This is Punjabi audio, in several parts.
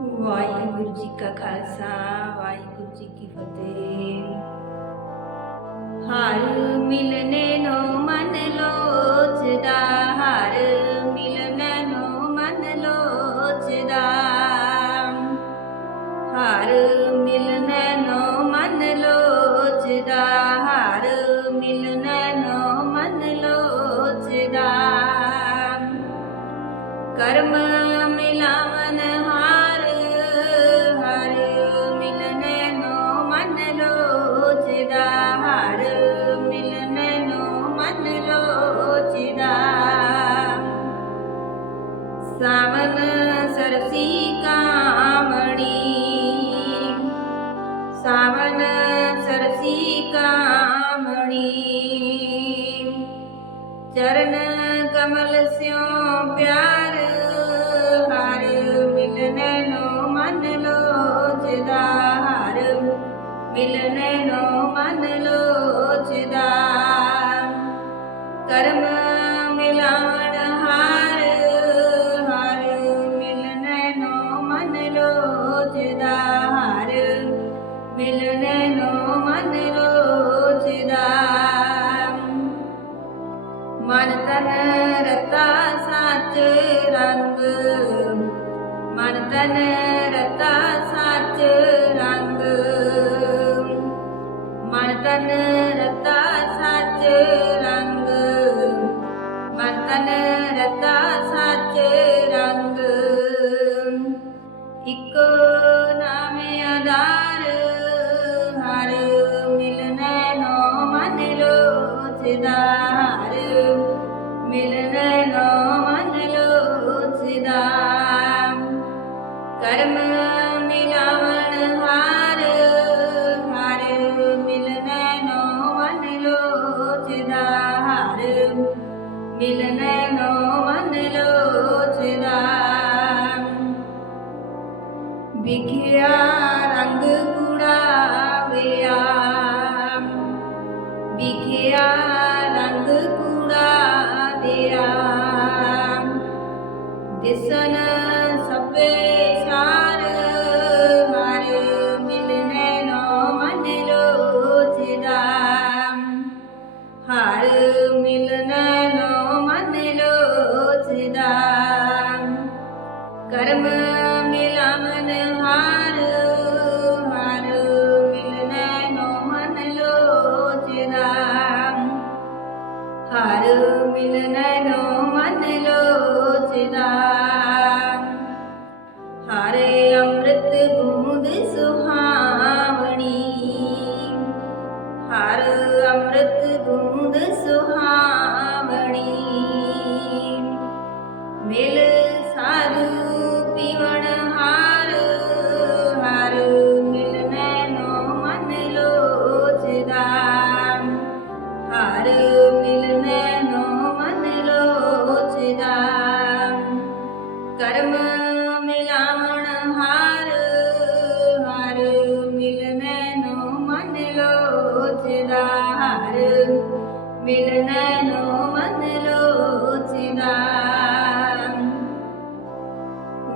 ਵਾਹਿਗੁਰੂ ਜੀ ਕਾ ਖਾਲਸਾ, ਵਾਹਿਗੁਰੂ ਜੀ ਕੀ ਫਤਿਹ। ਹਰ ਮਿਲਨੇ ਨੋ ਮਨ ਲੋਚਦਾ, ਹਰ ਮਿਲ ਕਾਮਣੀ ਚਰਨ ਕਮਲ ਸਿਉ ਪਿਆਰ, ਹਰ ਮਿਲਨੇ ਨੋ ਮਨ ਲੋਚਦਾ ਹਰ। ਮਿਲਨੇ ਨੋ ਮਨ ਲੋਚਦਾ। ਕਰਮ ਮਿਲਾਵਣ ਮਨ ਤਨ ਰਤਾ ਸੱਚ ਰੰਗ। ਮਨ ਤਨ ਰਤਾ ਸੱਚ ਰੰਗ। ਮਨ ਤਨ ਰਤਾ ਸੱਚ ਰੰਗ। ਇਕੋ ਨਾਮ ਆਧਾਰ, ਹਰ ਮਿਲਨੇ ਨੋ ਮਨ ਲੋਚਦਾ ਹਰ ਮਿਲਨੇ ਨੋ ਮਨ ਲੋਚਦਾ ਕਰਮ ਮਿਲਾਵਣ ਹਾਰ, ਹਰ ਮਿਲਨੇ ਨੋ ਮਨ ਲੋਚਦਾ ਹਰ। ਮਿਲਨੇ ਨੋ ਮਨ ਲੋਚਦਾ। ਵਿਖਿਆ ਰੰਗ ਹਰ ਮਿਲਨੇ ਨੋ ਮਨ ਲੋਚਦਾ। ਕਰਮ ਮਿਲਾਵਨ ਹਾਰ ਹਰ ਮਿਲਨੇ ਨੋ ਮਨ ਲੋਚਦਾ। ਹਰ ਮਿਲਨੇ ਨੋ ਮਨ ਲੋਚਦਾ ਮਿਲਨੇ ਨੋ ਮਨ ਲੋਚਦਾ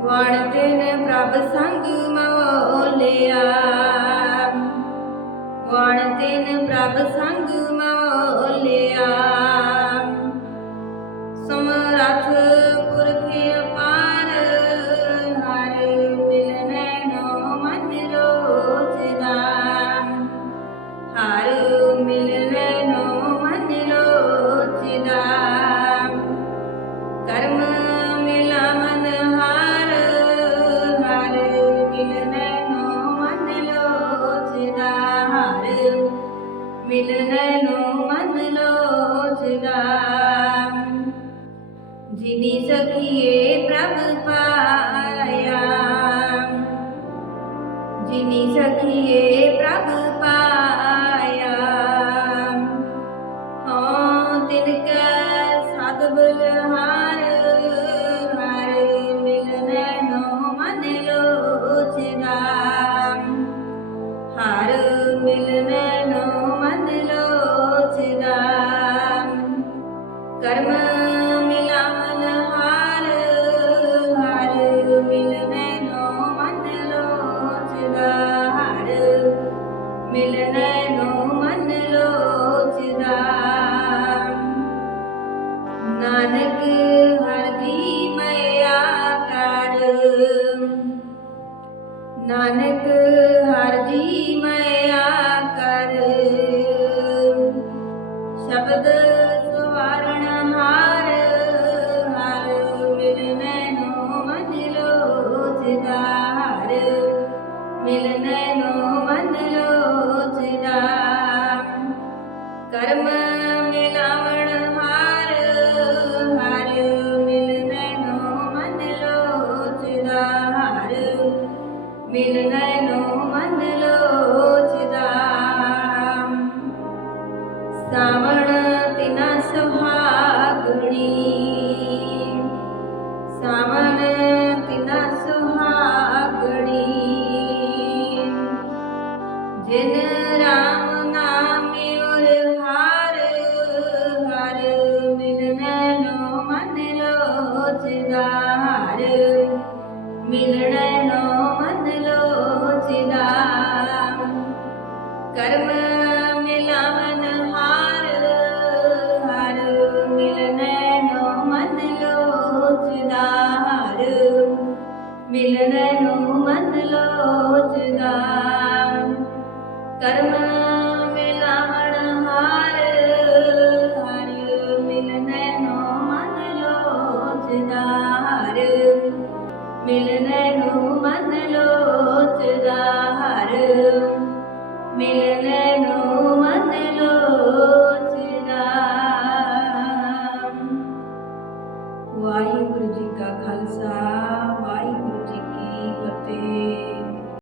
ਵਣ ਤਿਨ ਪ੍ਰਭ ਸੰਗ ਮੋਲਿਆ ਵਣ ਤਿਨ ਪ੍ਰਭ ਸੰਗ ਮੋਲਿਆ ਜਿਨੀ ਸਖੀਏ ਪ੍ਰਭ ਪਾਇਆ। ਜਿਨੀ ਸਖੀਏ ਪ੍ਰਭ ਨਾਨਕ, ਹਰ ਜੀ ਮਇਆ ਕਰ ਸ਼ਬਦ ਸਵਾਰਣ ਹਾਰ, ਹਰ ਮਿਲ ਨੈਨੋ ਮਨ ਲੋਚਦਾ ਹਰ ਮਿਲ ਨੈਨੋ ਮਨ ਲੋਚਦਾ ਕਰਮ मिलणार